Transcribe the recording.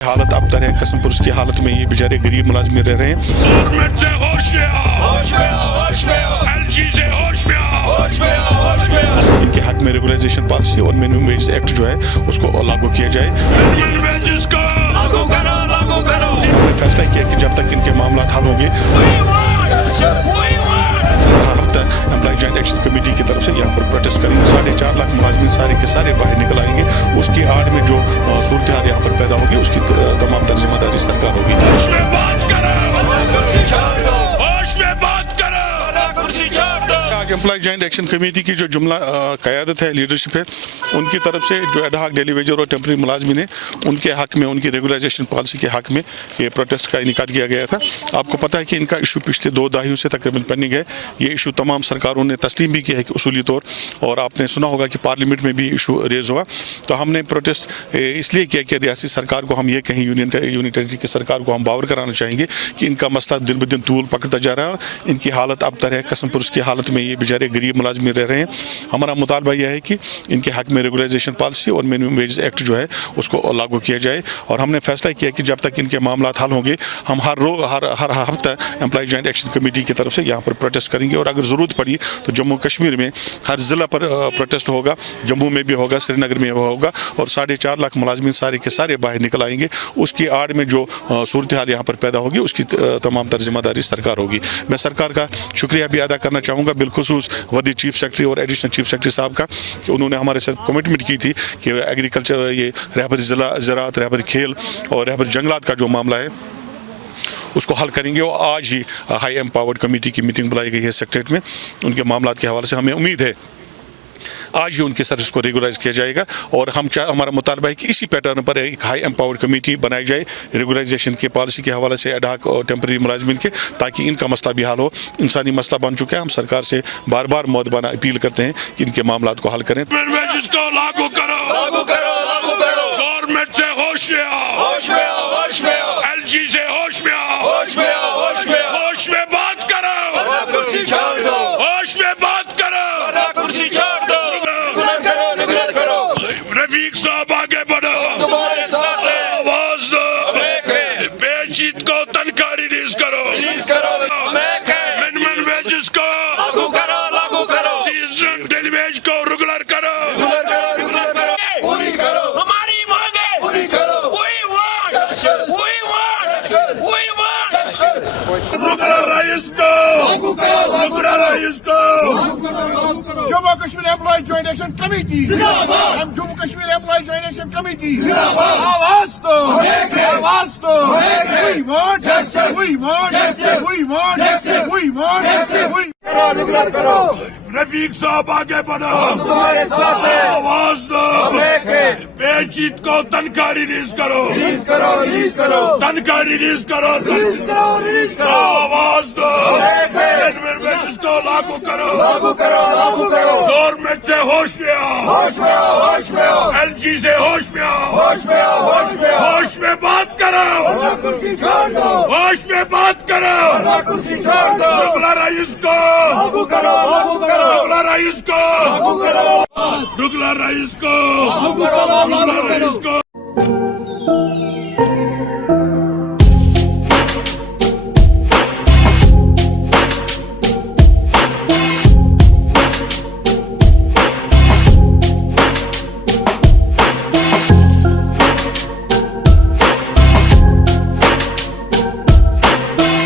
हालत अब तर है कसमपुर की हालत में ये बेचारे गरीब मुलाजमी रह रहे हैं। गवर्नमेंट से होश में आओ, होश में आओ, होश में आओ, एलजी से होश में आओ, होश में आओ, होश में आओ। इनके हक में रेगुलाइजेशन पॉलिसी और मिनिमम वेज एक्ट जो है उसको लागू किया जाए। मिनिमम वेजेस को लागू करो, लागू करो। फैसला किया कि जब तक इनके मामला हल होंगे हफ्ता एम्प्लॉय जॉइंट एक्शन कमेटी की तरफ से यहाँ पर प्रोटेस्ट करेंगे। 4.5 लाख मुलाजमीन सारे के सारे बाहर निकल आएंगे। उसकी आड़ में जो सूरत हाल यहाँ पर पैदा होगी उसकी तमाम तर जिम्मेदारी सरकार होगी। होश में बात करो, कुर्सी छोड़ दो, होश में बात करो, कुर्सी छोड़ दो। एम्प्लॉय जॉइंट एक्शन कमेटी की जो जुमला क़यादत है, लीडरशिप है, उनकी तरफ से जो एडहॉक डेली वेजर और टेम्परेरी मुलाजमीन है उनके हक में, उनकी रेगुलाइजेशन पॉलिसी के हक में ये प्रोटेस्ट का इनेकाद किया गया था। आपको पता है कि इनका इशू पिछले 2 दहाइयों से तकरीबन पेंडिंग है। ये इशू तमाम सरकारों ने तस्लीम भी किया है कि उसूली तौर, और आपने सुना होगा कि पार्लियामेंट में भी इशू रेज हुआ। तो हमने प्रोटेस्ट इसलिए किया कि रियासती सरकार को हम ये कहीं यूनियन टेरिटरी की सरकार को हम बावर कराना चाहेंगे कि इनका मसला दिन ब दिन तूल पकड़ता जा रहा है। इनकी हालत अब तर है कसमपुर की हालत में ये बेचारे गरीब मुलाजमी रह रहे हैं। हमारा मुतालबा यह है कि इनके हक में रेगुलाइजेशन पॉलिसी और मिनिमम वेज एक्ट जो है उसको लागू किया जाए। और हमने फैसला किया कि जब तक इनके मामला हल होंगे हम हर हफ्ता एम्प्लॉय जॉइंट एक्शन कमेटी की तरफ से यहाँ पर प्रोटेस्ट करेंगे। और अगर ज़रूरत पड़ी तो जम्मू कश्मीर में हर ज़िला पर प्रोटेस्ट होगा, जम्मू में भी होगा, श्रीनगर में होगा, और 4.5 लाख मुलाजमीन सारे के सारे बाहर निकल आएंगे। उसकी आड़ में जो सूरत हाल यहाँ पर पैदा होगी उसकी तमाम तर जिम्मेदारी सरकार होगी। मैं सरकार का शुक्रिया भी अदा करना चाहूँगा, बिलखुसूस वदी चीफ सेक्रेटरी और एडिशनल चीफ सेक्रेटरी साहब का, कि उन्होंने हमारे साथ कमिटमेंट की थी कि एग्रीकल्चर, ये रहबर ज़राअत, रहबर खेल और रहबर जंगलात का जो मामला है उसको हल करेंगे। और आज ही हाई एम्पावर्ड कमेटी की मीटिंग बुलाई गई है सेक्रेटरीट में। उनके मामलात के हवाले से हमें उम्मीद है आज ही उनके सर्विस को रेगुलाइज किया जाएगा। और हमारा मुतालबा है कि इसी पैटर्न पर एक हाई एम्पावर्ड कमेटी बनाई जाए रेगुलाइजेशन के पॉलिसी के हवाले से एडहॉक और टेम्परेरी मुलाजमीन के, ताकि इनका मसला भी हल हो। इंसानी मसला बन चुका है। हम सरकार से बार बार मौदबाना अपील करते हैं कि इनके मामला को हल करें। लागू करो, लागू करो, लागू करो। गवर्नमेंट से होश में आओ, होश में आओ, होश में आओ, एलजी से होश में आओ, होश में आओ, होश में आओ, होश में बात करो, कुर्सी छोड़ दो, होश में बात करो, कुर्सी छोड़ दो, रेगुलर करो। रफीक साहब आगे बढ़ो, तुम्हारे साथ हैं, आवाज दो, बेचीत को तनख्वाह रिलीज करो, मिनिमम वेजेस को लागू करो, लागू करो, डेली वेज को रेगुलर करो, पूरी करो, हमारी मांगे पूरी करो। Jammu Kashmir Employees Joint Action Committee. I'm Jammu Kashmir Employees Joint Action Committee. आवाज दो, आवाज दो। We want justice. We want justice. We want justice. We want justice. We regular करो। रफीक साहब आगे बढ़ो, तुम्हारे साथ हैं, आवाज दो, बेचीत को तनख्वाह रिलीज करो, रिलीज करो, रिलीज करो, तनख्वाह रिलीज करो, रिलीज करो, रिलीज करो, आवाज दो, मिनिमम वेजेस को लागू करो, लागू करो, लागू करो। गवर्नमेंट से होश में आओ, होश में आओ, होश में आओ, एलजी से होश में आओ, होश में आओ, होश में आओ, होश में बात करो, कुर्सी छोड़ दो, होश में बात करो, कुर्सी छोड़ दो, रेगुलराइज को लागू करो, लागू करो, रेगुलराइज को लागू करो, रेगुलराइज को लागू करो, लागू करो। रेगुलराइज को